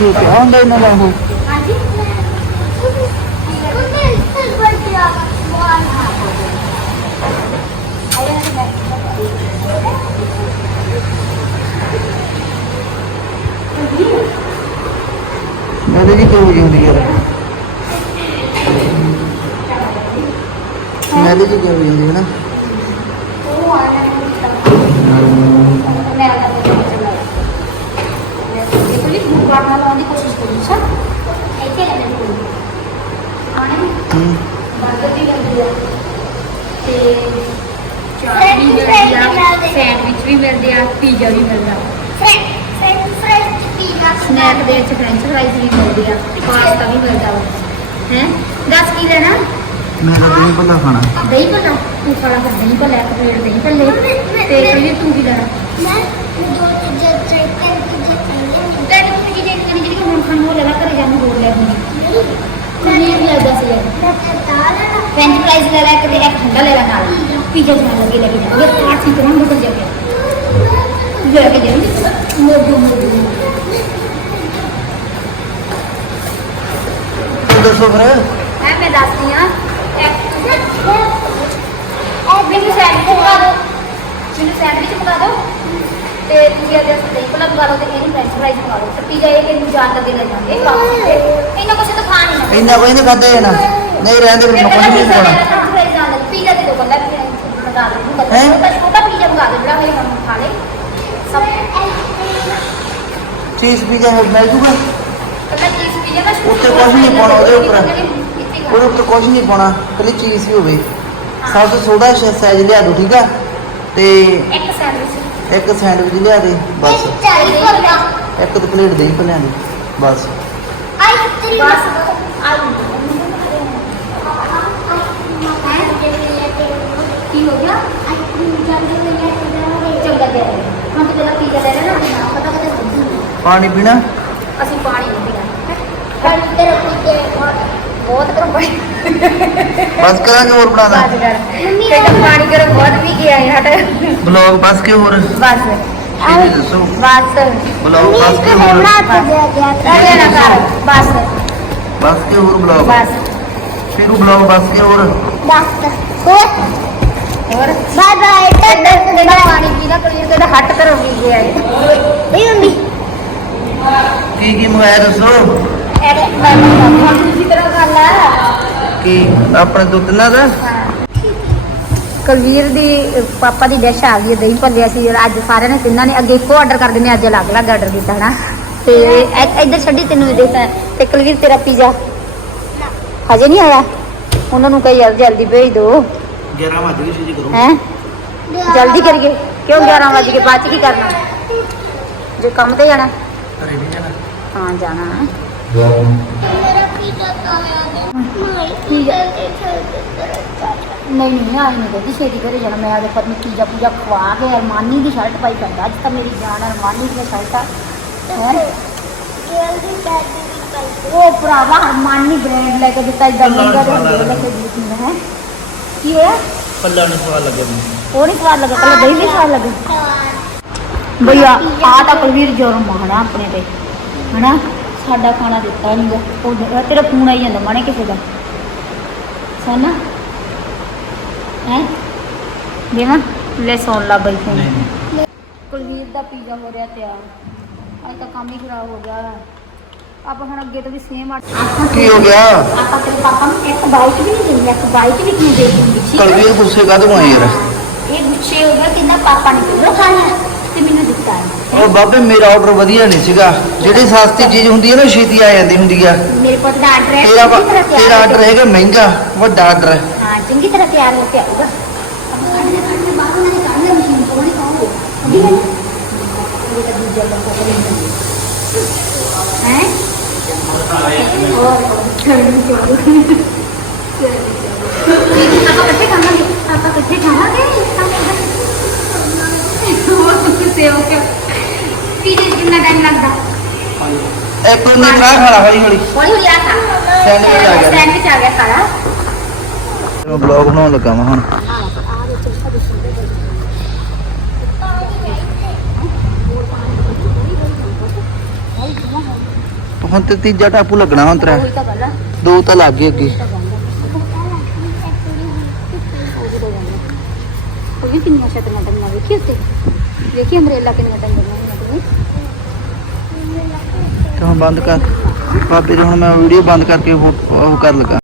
ਕੀ ਪਿਆ ਹੁੰਦਾ ਇਹਨਾਂ ਦਾ ਉਹ ਹਾਂਜੀ ਉਹਨੇ ਇਸ ਪਰ ਦਿਆ ਵਾਹ ਮੈਦੇ ਜੀ ਕਿਉਂ ਹੋਈ ਹੁੰਦੀ ਯਾਰ ਮੈਦੇ ਜੀ ਕਿਉਂ ਹੋਈ ਹੁੰਦੀ ਹੈ ਨਾ ਉਹ ਆ ਮੈਂ ਆ ਕੇ ਚੱਲਦਾ ਇਹ ਕੋਈ ਮੁਕਾਬਲਾ ਨਾਲ ਲਾਉਣ ਦੀ ਕੋਸ਼ਿਸ਼ ਕਰੀ ਸਾ ਇੱਥੇ ਲੈ ਲੈ ਆਣੇ ਹੂੰ। ਬਰਗਰ ਵੀ ਮਿਲਦੀ ਆ ਤੇ ਚਾਟ ਵੀ ਮਿਲਦੀ ਆ ਸੈਂਡਵਿਚ ਵੀ ਮਿਲਦੇ ਆ ਪੀਜ਼ਾ ਵੀ ਮਿਲਦਾ। ਸਨੈਕ ਦੇ ਵਿੱਚ ਫ੍ਰੈਂਚ ਫਰਾਈਜ਼ ਵੀ ਮਿਲਦੇ ਆ ਪਾਸਤਾ ਵੀ ਮਿਲਦਾ ਵਾ। ਹੈ? ਦੱਸ ਕੀ ਲੈਣਾ? ਮੈਂ ਤਾਂ ਨਹੀਂ ਪਤਾ ਖਾਣਾ। ਦਹੀਂ ਭੱਲਾ ਤੂੰ ਖਾਣਾ ਫਿਰ ਦਹੀਂ ਭੱਲਾ ਇੱਕ ਪਲੇਟ ਦਹੀਂ ਭੱਲੇ ਤੇ ਕਹਿੰਦੀ ਤੂੰ ਕੀ ਲੈਣਾ? ਤੇ ਤੂੰ ਕੀ ਦੇਖ ਕਰੀ ਜਿਹੜੀ ਹੁਣ ਖਾਣ ਨੂੰ ਲੈਣਾ ਘਰੇ ਜਾਣ ਨੂੰ ਹੋਰ ਲੈ ਬਣੀ ਪਨੀਰ ਲੈ ਜਾ ਸੀ ਫ੍ਰੈਂਚ ਫਰਾਈਜ਼ ਲੈ ਲੈ ਕੇ ਇੱਕ ਠੰਡਾ ਲੈ ਲੈ ਨਾਲ। ਪੀਜ਼ਾ ਖਾਣ ਲੱਗੇ ਲੈ ਕੇ ਜਾਵਾਂਗੇ ਆਹ ਠੀਕ ਨਾ ਮੁਕਰ ਜਾ ਕੇ ਲੈ ਕੇ ਜਾਵਾਂਗੇ ਮੋਗੋ ਮੋਗੋ ਦੱਸੋ ਫਿਰ। ਹੈ ਮੈਂ ਦੱਸਦੀ ਆ ਮੈਨੂੰ ਸੈਂਡਵਿਚ ਮੰਗਾ ਦਿਓ ਮੈਨੂੰ ਸੈਂਡਵਿਚ ਮੰਗਾ ਦਿਓ ਤੇ ਤੁਸੀਂ ਅਜੇ ਮੰਗਾ ਲਓ ਤੇ ਇਹਨੂੰ ਫ੍ਰੈਂਚ ਫਰਾਈਜ਼ ਲਓ। ਤੇ ਪੀਜ਼ਾ ਇਹ ਕਿ ਨੂੰ ਜਾਣ ਲੱਗੇ ਲੈ ਜਾਵਾਂਗੇ ਵਾਪਸ ਤੇ ਇਹਨਾਂ ਕੁਛ ਤਾਂ ਖਾਣ ਨਹੀਂ ਇੰਨਾ ਕੋਈ ਨਹੀਂ ਖਾਦੇ ਜਾਣਾ ਨਹੀਂ ਰਹਿੰਦੇ ਫਿਰ ਮੈਂ ਕੁਝ ਨਹੀਂ ਖਾਣਾ। ਪੀਜ਼ਾ ਦੇ ਦੋ ਬੰਦਾ ਮੰਗਾ ਲਓ। ਹੈਂ? ਛੋਟਾ ਛੋਟਾ ਪੀਜ਼ਾ ਮੰਗਾ ਜਿਹੜਾ ਮੇਰੇ ਮਨ ਖਾ ਲੇ। ਸਭ ਚੀਜ਼ ਵੀ ਜਾਂ ਮਿਲ ਜੂਗਾ? ਪੀਜ਼ਾ ਦਾ ਉੱਤੇ ਕੁਛ ਨਹੀਂ ਪਾਉਣਾ ਉਹਦੇ ਉੱਪਰ। ਉਹਦੇ ਉੱਤੇ ਕੁਝ ਨਹੀਂ ਪਾਉਣਾ। ਕੱਲੀ ਚੀਜ਼ ਹੀ ਹੋਵੇ। ਸਭ ਤੋਂ ਥੋੜਾ ਸਾਈਜ਼ ਲਿਆ ਦੋ ਠੀਕ ਆ? ਤੇ ਇੱਕ ਸੈਂਡਵਿਚ ਇੱਕ ਸੈਂਡਵਿਚ ਲਿਆ ਦੇ ਬਸ। ਇੱਕ ਦੋ ਪਲੇਟ ਦਹੀਂ ਭੱਲਿਆਂ ਦੀ ਬਸ। ਬਸ। ਆਲੂ ਕੀ ਹੋ ਗਿਆ? ਚੰਗਾ ਦੇ ਹੁਣ ਤੇ ਪਹਿਲਾਂ ਪੀਜ਼ਾ ਲੈ ਲੈਣਾ ਪਤਾ ਸਮਝੀ ਪਾਣੀ ਪੀਣਾ? ਅਸੀਂ ਪਾਣੀ ਨਹੀਂ ਪੀਣਾ ਪਰ ਤੇਰੇ ਪੀਜ਼ੇ ਬਹੁਤ ਕਰਮ ਬੜੀ ਬਸ ਕਰਾਂਗੇ ਹੋਰ ਬਣਾ ਦਾਂ ਬਾਜਗਰ ਕਹਿੰਦਾ ਪਾਣੀ ਕਰਮ ਬਹੁਤ ਵੀ ਗਿਆ ਹੈ ਹਟ। ਬਲੌਗ ਬਸ ਕੇ ਹੋਰ? ਬਸ। ਇਹ ਦੱਸੋ। ਬਸ। ਬਲੌਗ ਬਸ ਕੇ ਹੋਰ? ਰਹਿ ਨਾ ਕਰ। ਬਸ। ਬਸ ਕੇ ਹੋਰ ਬਲੌਗ? ਬਸ। ਫਿਰ ਉਹ ਬਲੌਗ ਬਸ ਕੇ ਹੋਰ? ਹੋਰ? Bye bye. ਟੱਡਾ ਪਾਣੀ ਪੀਣਾ ਕਲੀਰ ਕਹਿੰਦਾ ਹੱਟ ਕਰੋ ਵੀ ਗਿਆ ਹੈ ਨਹੀਂ ਹੁੰਦੀ ਕੀ ਕੀ ਮੰਗਾਇਆ ਦੱਸੋ? ਐਡੇ ਮੈਂ ਕੀ ਆਪਣੇ ਦੋ ਦਾ ਕੁਲਵੀਰ ਦੀ ਪਾਪਾ ਦੀ ਡਿਸ਼ ਆ ਗਈ ਹੈ ਦਹੀਂ ਭੱਲਿਆ ਸੀ ਅੱਜ ਸਾਰਿਆਂ ਨੇ ਤਿੰਨਾਂ ਨੇ ਅੱਗੇ ਇੱਕੋ ਆਰਡਰ ਕਰ ਦਿੰਦੇ ਅੱਜ ਅਲੱਗ-ਅਲੱਗ ਆਰਡਰ ਕੀਤਾ ਹਨਾ? ਤੇ ਇ- ਇੱਧਰ ਛੱਡੀ ਤੈਨੂੰ ਵੀ ਤੇ ਕੁਲਵੀਰ ਤੇਰਾ ਪੀਜ਼ਾ? ਹਜੇ ਨਹੀਂ ਆਇਆ? ਉਹਨਾਂ ਨੂੰ ਕਹੀ ਯਾਰ ਜਲਦੀ ਭੇਜ ਦਿਓ 11 ਵਜੇ ਵੀ ਜੀ ਕਰੋ। ਹੈ? ਜਲਦੀ ਕਰੀਏ। ਕਿਉਂ 11 ਵਜੇ ਕੇ ਬਾਅਦ ਚ ਕੀ ਕਰਨਾ? ਜੇ ਕੰਮ ਤੇ ਜਾਣਾ। ਘਰੇ ਨਹੀਂ ਜਾਣਾ। ਹਾਂ ਜਾਣਾ। ਨਹੀਂ ਨਹੀਂ ਆਈ ਨਹੀਂ ਕਹਦੀ ਛੇਤੀ ਘਰੇ ਜਾਣਾ। ਮੈਂ ਆਦੇ ਪਤਨੀ ਪੀਜ਼ਾ ਪੂਜਾ ਖਵਾ ਕੇ ਅਰਮਾਨੀ ਦੀ ਸ਼ਰਟ ਪਾਈ ਕਰਦਾ ਅੱਜ ਤਾਂ ਮੇਰੀ ਜਾਨ ਅਰਮਾਨੀ ਦੀ ਸ਼ਰਟ ਆ। ਹੈ? ਉਹ ਭਰਾਵਾ ਅਰਮਾਨੀ ਬ੍ਰਾਂਡ ਲੈ ਕੇ ਦਿੱਤਾ ਇਦਾਂ ਮਹਿੰਗਾ ਤੇ ਹੁੰਦੇ ਲੈ ਕੇ ਦਿੱਤੀ ਮੈਂ ਹੈ? ਕੀ ਹੋਇਆ? ਪੱਲਾ ਨੂੰ ਸਵਾਲ ਲੱਗਿਆ ਮੈਨੂੰ। ਉਹ ਨਹੀਂ ਸਵਾਦ ਲੱਗਾ ਕੱਲਾ ਦਹੀਂ ਨਹੀਂ ਸਵਾਦ ਲੱਗਾ। ਭਈਆ ਆ ਤਾਂ ਕੁਲਵੀਰ ਜੋਰ ਮਾਣਾ ਆਪਣੇ ਤੇ ਹਨਾ? ਸਾਡਾ ਖਾਣਾ ਦਿੱਤਾ ਨਹੀਂਗਾ ਉਹ ਦ- ਤੇਰਾ ਫੋਨ ਆਈ ਜਾਂਦਾ ਮਾਣੇ ਕਿਸੇ ਦਾ। ਸੋਨਾ ਹੈ? ਦੇਵਾ ਲੈ ਸੌਣ ਲਾ ਬਈ ਫੋਨ ਕੁਲਵੀਰ ਦਾ ਪੀਜ਼ਾ ਹੋ ਰਿਹਾ ਤਿਆਰ। ਅੱਜ ਤਾਂ ਕੰਮ ਹੀ ਖਰਾਬ ਹੋ ਗਿਆ ਆਪਾਂ ਹੁਣ ਅੱਗੇ ਤੋਂ ਵੀ ਸੇਮ ਕੀ ਹੋ ਗਿਆ? ਆਪਾਂ ਤੇਰੇ ਪਾਪਾ ਨੂੰ ਇੱਕ ਬਾਈਟ ਵੀ ਨਹੀਂ ਦੇਣੀ ਇੱਕ ਬਾਈਟ ਵੀ ਕਿਉਂ ਦੇ ਦਿੰਦੀ ਠੀਕ ਹੈ ਕਲਵੀਰ ਗੁੱਸੇ ਕਾਹਦੋਂ ਆ ਯਾਰ? ਇਹ ਗੁੱਸੇ ਹੋ ਗਿਆ ਕਿੰਨਾ ਪਾਪਾ ਨੇ ਕਿਉਂ ਖਾਣਾ ਤੇ ਮੈਨੂੰ ਦਿੱਤਾ ਹੈ। ਉਹ ਬਾਬੇ ਮੇਰਾ ਆਰਡਰ ਵਧੀਆ ਨਹੀਂ ਸੀਗਾ। ਜਿਹੜੀ ਸਸਤੀ ਚੀਜ਼ ਹੁੰਦੀ ਹੈ ਨਾ ਛੇਤੀ ਆ ਜਾਂਦੀ ਹੁੰਦੀ ਆ। ਮੇਰੇ ਪੁੱਤ ਦਾ ਆਰਡਰ ਹੈ ਤੇਰਾ ਆਰਡਰ ਹੈਗਾ ਮਹਿੰਗਾ ਵੱਡਾ ਆਰਡਰ ਹੈ ਹੋਰ ਖਾਣੇ ਨੂੰ ਆਪਾਂ ਇਕੱਠੇ ਖਾਵਾਂਗੇ ਆਪਾਂ ਇਕੱਠੇ ਖਾਵਾਂਗੇ ਹੋਰ ਕੁਝ ਸੇਵ ਕੇ ਪੀਜੇ ਕਿੰਨਾ ਟਾਈਮ ਲੱਗਦਾ ਇੱਕ ਉਹਨੇ ਕਰਾ ਖਾਣਾ ਹੌਲੀ ਹੌਲੀ ਹੌਲੀ ਹੌਲੀ ਆ ਖਾ Sandwich ਆ ਗਿਆ। ਸੈਂਡਵਿਚ ਆ ਗਿਆ ਸਾਰਾ ਮੈਂ ਬਲੌਗ ਬਣਾਉਣ ਲੱਗਾ ਮੈਂ ਹੁਣ। ਹੁਣ ਤੇ ਤੀਜਾ ਟਾਪੂ ਲੱਗਣਾ ਹੁਣ ਤੇਰਾ। ਦੋ ਤਾਂ ਲੱਗ ਗਏ ਅੱਗੇ। ਉਹ ਵੀ ਕਿੰਨੀਆਂ ਸ਼ਕਲਾਂ ਟੰਗੀਆਂ ਵੇਖੀ ਉੱਤੇ। ਵੇਖੀ ਅੰਬਰੇਲਾ ਕਿੰਨੀਆਂ ਟੰਗੀਆਂ ਹੋਈਆਂ ਤੇ ਹੁਣ ਬੰਦ ਕਰ। ਬਾਬੇ ਹੁਣ ਮੈਂ ਵੀਡੀਓ ਬੰਦ ਕਰਕੇ ਉਹ ਕਰ ਲਗਾ।